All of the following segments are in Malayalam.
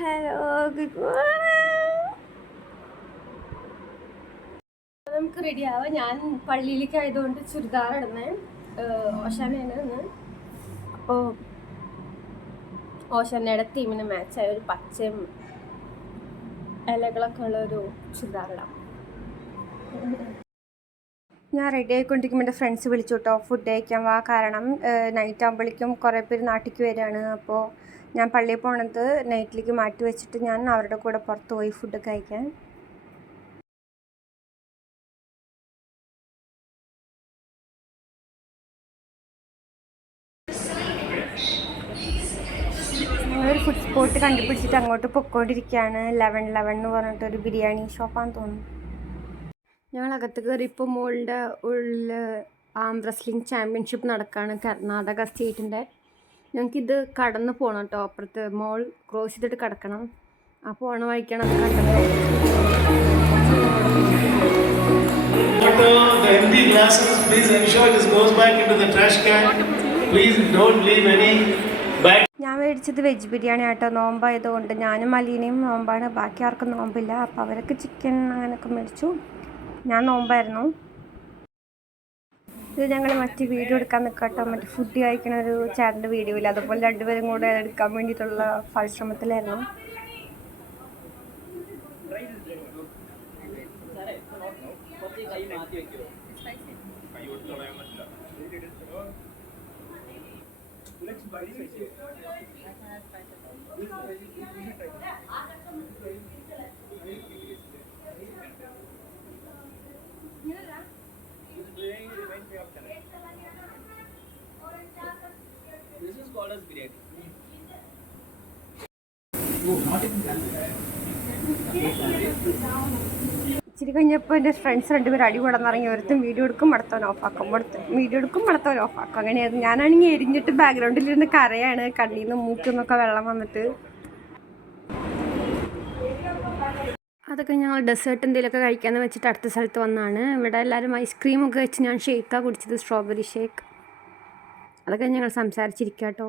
Hello, good morning. നമുക്ക് റെഡിയാവാം. ഞാൻ പള്ളിയിലേക്ക് ആയതുകൊണ്ട് ചുരിദാർ ഇടുന്നേ. ഓഷാനയാണ് ഇന്ന്. അപ്പോൾ ഓഷാനയുടെ തീമിന് മാച്ചായ ഒരു പച്ചയും ഇലകളൊക്കെ ഉള്ള ഒരു ചുരിദാർ ഇടാം. ഞാൻ റെഡി ആയിക്കൊണ്ടിരിക്കുമ്പോൾ എൻ്റെ ഫ്രണ്ട്സ് വിളിച്ചു കേട്ടോ, ഫുഡ് കഴിക്കാൻ വാ. കാരണം നൈറ്റ് ആകുമ്പോഴേക്കും കുറേ പേര് നാട്ടിലേക്ക് വരികയാണ്. അപ്പോൾ ഞാൻ പള്ളിയിൽ പോണത് നൈറ്റിലേക്ക് മാറ്റി വെച്ചിട്ട് ഞാൻ അവരുടെ കൂടെ പുറത്ത് പോയി ഫുഡ് കഴിക്കാൻ. ഞങ്ങളൊരു ഫുഡ് സ്പോട്ട് കണ്ടുപിടിച്ചിട്ട് അങ്ങോട്ട് പൊയ്ക്കൊണ്ടിരിക്കുകയാണ്. 11 എന്ന് പറഞ്ഞിട്ടൊരു ബിരിയാണി ഷോപ്പാന്ന് തോന്നുന്നു. ഞങ്ങളകത്ത് കയറി ഇപ്പോൾ മോളുടെ ഉള്ളിൽ ആം റെസ്ലിംഗ് ചാമ്പ്യൻഷിപ്പ് നടക്കുകയാണ്, കർണാടക സ്റ്റേറ്റിൻ്റെ. ഞങ്ങൾക്കിത് കടന്ന് പോകണം കേട്ടോ, അപ്പുറത്ത് മോൾ ക്രോസ് ചെയ്തിട്ട് കിടക്കണം. ആ പോണ വഴിക്കാണ് അത് കണ്ടത്. ഞാൻ മേടിച്ചത് വെജ് ബിരിയാണി ആട്ടോ, നോമ്പായതുകൊണ്ട്. ഞാനും അലീനയും നോമ്പാണ്, ബാക്കി ആർക്കും നോമ്പില്ല. അപ്പോൾ അവരൊക്കെ ചിക്കൻ അങ്ങനെയൊക്കെ മേടിച്ചു. ഞാൻ നോമ്പായിരുന്നു. ഇത് ഞങ്ങൾ മറ്റ് വീഡിയോ എടുക്കാൻ നിൽക്കട്ടോ, മറ്റേ ഫുഡ് കഴിക്കണ ഒരു ചേട്ടൻ്റെ വീഡിയോ ഇല്ല, അതുപോലെ രണ്ടുപേരും കൂടെ എടുക്കാൻ വേണ്ടിയിട്ടുള്ള പരിശ്രമത്തിലായിരുന്നു. ഇച്ചിരി കഴിഞ്ഞപ്പോൾ എൻ്റെ ഫ്രണ്ട്സ് രണ്ടുപേരും അടി കൂടന്നിറങ്ങി. ഒരുത്തും വീഡിയോ എടുക്കും, അടുത്തവൻ ഓഫാക്കും, വീഡിയോ എടുക്കും, അടുത്തവൻ ഓഫാക്കും. അങ്ങനെയായിരുന്നു. ഞാനാണെങ്കിൽ എരിഞ്ഞിട്ട് ബാക്ക്ഗ്രൗണ്ടിലിരുന്ന് കരയാണ്, കണ്ണിൽ നിന്ന് മൂക്കിൽ നിന്നൊക്കെ വെള്ളം വന്നിട്ട്. അതൊക്കെ ഞങ്ങൾ ഡെസേർട്ട് എന്തെങ്കിലുമൊക്കെ കഴിക്കാമെന്ന് വെച്ചിട്ട് അടുത്ത സ്ഥലത്ത് വന്നതാണ്. ഇവിടെ എല്ലാവരും ഐസ്ക്രീമൊക്കെ വെച്ച് ഞാൻ ഷേക്കാണ് കുടിച്ചത്, സ്ട്രോബെറി ഷേക്ക്. അതൊക്കെ ഞങ്ങൾ സംസാരിച്ചിരിക്കുക കേട്ടോ.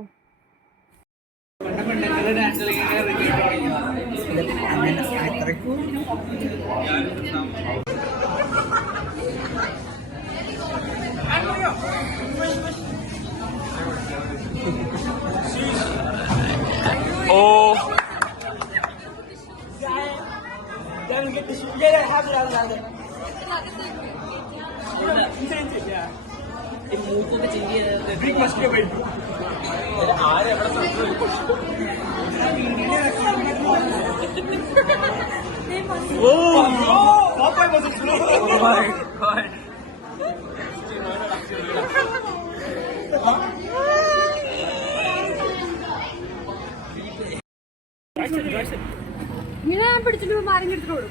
ഇങ്ങനെ ഞാൻ പിടിച്ചിട്ട് മാറി എടുത്തോളൂ.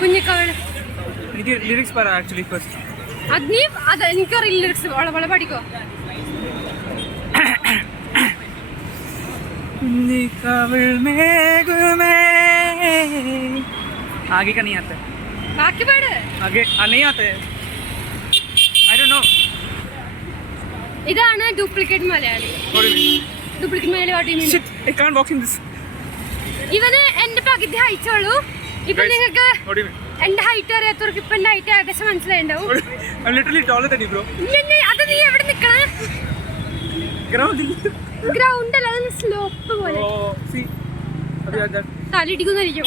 കുഞ്ഞിക്കവള് ലിറിക്സ് പറ ആക്ച്വലി ഫസ്റ്റ്. അത് എനിക്കറിയില്ല ലിറിക്സ്, വളരെ പഠിക്കോ. आगे का नहीं आता, ബാക്കി പാട്. आगे नहीं आता है, I don't know. ഇതാണ് duplicate Malayali. Duplicate Malayali what you mean? Shit, I can't walk in this. ഇവന് എന്റെ പകുതി ഹൈറ്റ് ഉള്ളൂ. ഇപ്പൊ നിങ്ങൾക്ക് എന്റെ ഹൈറ്റ് അറിയാത്തവർക്ക് ഇപ്പൊ എന്റെ ഹൈറ്റ് ഏകദേശം മനസ്സിലായിണ്ടാവും. I'm literally taller than you, bro. അത് നീ എവിടെ നിക്കണേ? ഗ്രൗണ്ട് അല്ല, അത് സ്ലോപ്പ് പോലെ. തലയിടിക്കുന്നായിരിക്കും.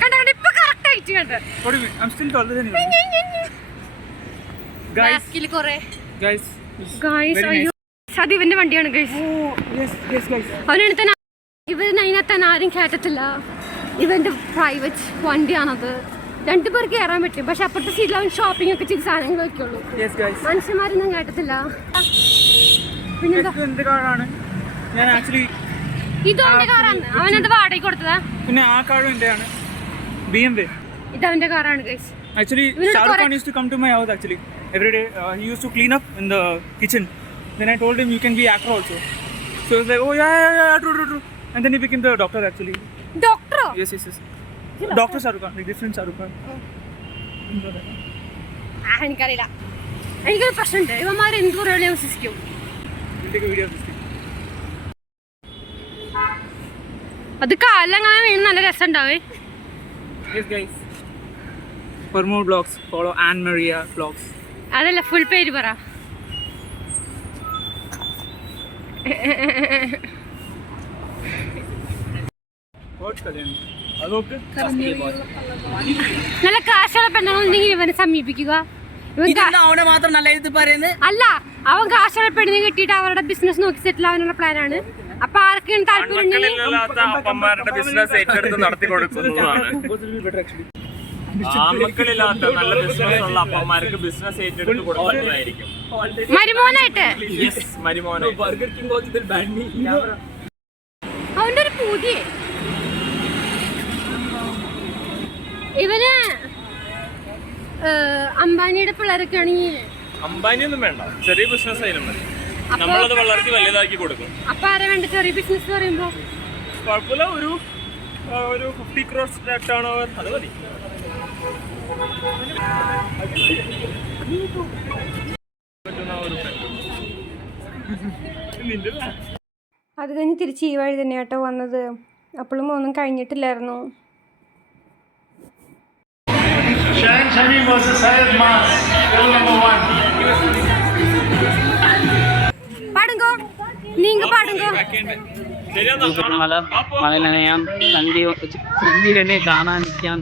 കണ്ട ഇപ്പൊ കറക്റ്റ് ഹൈറ്റ് കണ്ട. I'm still taller than you. Guys, അയ്യോ അത് ഇവന്റെ വണ്ടിയാണ് ഗൈസ്. അവനാണ് തന്നെ ഇവന് അതിനകത്ത് ആരും കയറ്റത്തില്ല. ഇവന്റെ പ്രൈവറ്റ് വണ്ടിയാണത്. രണ്ടുപേർക്ക് കയറാൻ പറ്റും. പക്ഷെ അപ്പുറത്തെ സീറ്റിൽ അവൻ ഷോപ്പിംഗ് ഒക്കെ ചെയ്ത് സാധനങ്ങൾ വെക്കുള്ളൂ. മനുഷ്യന്മാരൊന്നും കേട്ടത്തില്ല. എന്റെ കാറാണ്. ഞാൻ ആക്ച്വലി ഇതും അവന്റെ കാറാണ്. അവനത് വാടകയ്ക്ക് കൊടുത്തതാ. പിന്നെ ആ കാറും എന്റെയാണ്, BMW. ഇത് അവന്റെ കാറാണ് guys. Actually, Shah Rukh Khan used to come to my house actually every day. He used to clean up in the kitchen. Then I told him you can be actor also. So he was like, oh yeah, true. And then he became the doctor actually. ഡോക്ടറോ? Yes. Doctor Shah Rukh Khan, like different Shah Rukh Khan. എനിക്കറിയില്ല. എനിക്കൊരു പ്രശ്നമുണ്ട്, ഇവന്മാർ എന്ത് പറയുകയാണെന്ന് ഞാൻ വിശ്വസിക്കും. We'll take a video of this thing. അത് കാലങ്ങനെ വീണ് നല്ല രസം ഉണ്ടാവേ. Yes guys. For more vlogs, follow Anne Maria vlogs. അതല്ല, ഫുൾ പേര് പറ. നല്ല കാശുള്ള പെണ്ണുങ്ങളുണ്ടെങ്കിൽ ഇവനെ സമീപിക്കുക. അവനെ മാത്രം നല്ല എഴുതി പറയുന്നത് അല്ല, അവൻ കാശുള്ള പെണ്ണിനെ കിട്ടിയിട്ട് അവരുടെ ബിസിനസ് നോക്കി സെറ്റിൽ ആവാനുള്ള പ്ലാനാണ്. അപ്പൊ ആർക്കും താല്പര്യം അപ്പന്മാരുടെ ബിസിനസ് ഏറ്റെടുത്ത് നടത്തി കൊടുക്കുന്നതാണ്. ആമക്കളില്ലാത്ത നല്ല ബിസിനസ് ഉള്ള അപ്പന്മാർക്ക് ബിസിനസ് ഏറ്റെടുത്ത് കൊടുക്കുന്നതായിരിക്കും. മരുമോനായിട്ട് മരുമോനെ അവന്റെ ഒരു പൂതിയെ ഇവന് അംബാനിയുടെ പിള്ളേരൊക്കെ ആണെങ്കിൽ അംബാനിയൊന്നും വേണ്ട, ചെറിയ ബിസിനസ് ആയാലും മതി. നമ്മളത് വളർത്തി വലുതാക്കി കൊടുക്കും. അപ്പൊ ആരാ വേണ്ട ചെറിയ ബിസിനസ് പറയുമ്പോ? കുഴപ്പമില്ല, ഒരു 50 crores ടേൺ ഓവർ അത് മതി. അത് കഴിഞ്ഞ് തിരിച്ച് ഈ വഴി തന്നെ കേട്ടോ വന്നത്. അപ്പോഴും ഒന്നും കഴിഞ്ഞിട്ടില്ലായിരുന്നു. പാടുങ്കോ, നീങ്ക പാടുങ്കോ. മലനയാൻ സന്ധ്യനെ കാണാനിരിക്കാൻ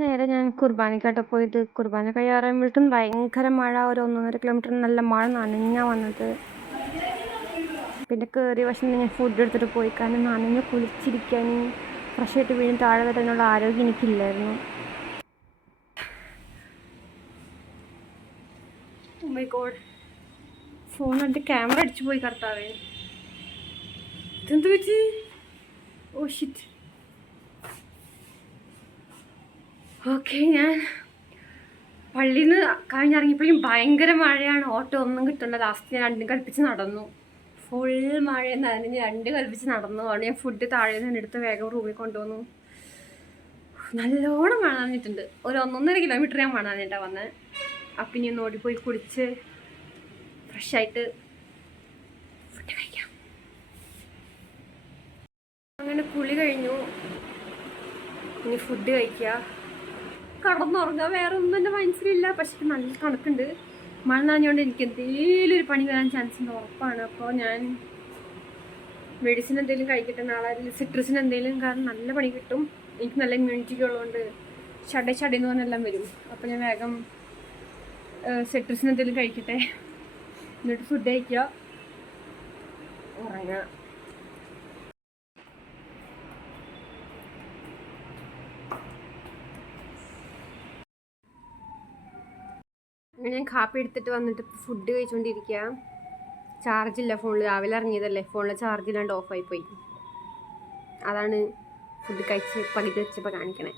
നേരെ ഞാൻ കുർബാനക്കാട്ട് പോയിട്ട് കുർബാന കഴിയാറാകുമ്പോഴേക്കും ഭയങ്കര മഴ. ഒരു 1.5 കിലോമീറ്റർ നല്ല മഴ നനഞ്ഞാ വന്നത്. പിന്നെ കയറിയ വശം ഞാൻ ഫുഡ് എടുത്തിട്ട് പോയി, കാരണം നനഞ്ഞ് കുളിച്ചിരിക്കാനും ഫ്രഷ് ആയിട്ട് വീണ്ടും താഴെ വരാനുള്ള ആരോഗ്യം എനിക്കില്ലായിരുന്നു. ഓ മൈ ഗോഡ്, ഫോൺ എൻ്റെ ക്യാമറ അടിച്ചു പോയി കർത്താവേ. ഇതെന്ത് പറ്റി? Oh shit. ഓക്കെ, ഞാൻ പള്ളിയിൽ നിന്ന് കഴിഞ്ഞിറങ്ങിയപ്പോഴും ഭയങ്കര മഴയാണ്. ഓട്ടോ ഒന്നും കിട്ടണ്ട. ലാസ്റ്റ് ഞാൻ 2 കൽപ്പിച്ച് നടന്നു. ഫുൾ മഴ നനഞ്ഞ് 2 കൽപ്പിച്ച് നടന്നു. അവിടെ ഞാൻ ഫുഡ് താഴെ നിന്ന് എടുത്ത് വേഗം റൂമിൽ കൊണ്ടുവന്നു. നല്ലോണം മഴ നനഞ്ഞിട്ടുണ്ട്. ഒരു 1.5 കിലോമീറ്റർ ഞാൻ മഴ നനഞ്ഞിട്ടാണ് വന്നത്. അപ്പം ഇനി ഒന്ന് ഓടിപ്പോയി കുളിച്ച് ഫ്രഷായിട്ട് ഫുഡ് കഴിക്കാം. അങ്ങനെ കുളി കഴിഞ്ഞു. ഇനി ഫുഡ് കഴിക്കുക, കടന്നുറങ്ങുക. വേറെ ഒന്നും എൻ്റെ മനസ്സിലില്ല. പക്ഷെ നല്ല തണുക്കുണ്ട്. മഴ നനഞ്ഞുകൊണ്ട് എനിക്ക് എന്തെങ്കിലും ഒരു പണി വരാൻ ചാൻസ് ഉണ്ട്, ഉറപ്പാണ്. അപ്പോൾ ഞാൻ മെഡിസിൻ എന്തെങ്കിലും കഴിക്കട്ടെ നാളെ. സിട്രസിന് എന്തെങ്കിലും, കാരണം നല്ല പണി കിട്ടും. എനിക്ക് നല്ല ഇമ്മ്യൂണിറ്റിക്ക് ഉള്ളതുകൊണ്ട് ചടയെന്ന് പറഞ്ഞെല്ലാം വരും. അപ്പോൾ ഞാൻ വേഗം സിട്രസിന് എന്തെങ്കിലും കഴിക്കട്ടെ, എന്നിട്ട് ഫുഡ് കഴിക്കുക, ഉറങ്ങുക. ഞാൻ കാപ്പി എടുത്തിട്ട് വന്നിട്ട് ഫുഡ് കഴിച്ചുകൊണ്ടിരിക്കുക. ചാർജില്ല ഫോണിൽ. രാവിലെ ഇറങ്ങിയതല്ലേ, ഫോണിൽ ചാർജില്ലാണ്ട് ഓഫായി പോയി. അതാണ് ഫുഡ് കഴിച്ച് പകുതി വെച്ചപ്പോൾ കാണിക്കണേ.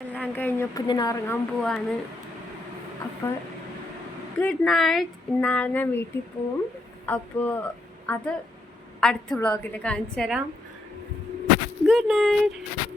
എല്ലാം കഴിഞ്ഞപ്പോൾ ഞാൻ ഉറങ്ങാൻ പോവാണ്. അപ്പോൾ ഗുഡ് നൈറ്റ്. നാളെ ഞാൻ വീട്ടിൽ പോവും. അപ്പോൾ അത് അടുത്ത വ്ളോഗിൽ കാണിച്ചു തരാം. Good night.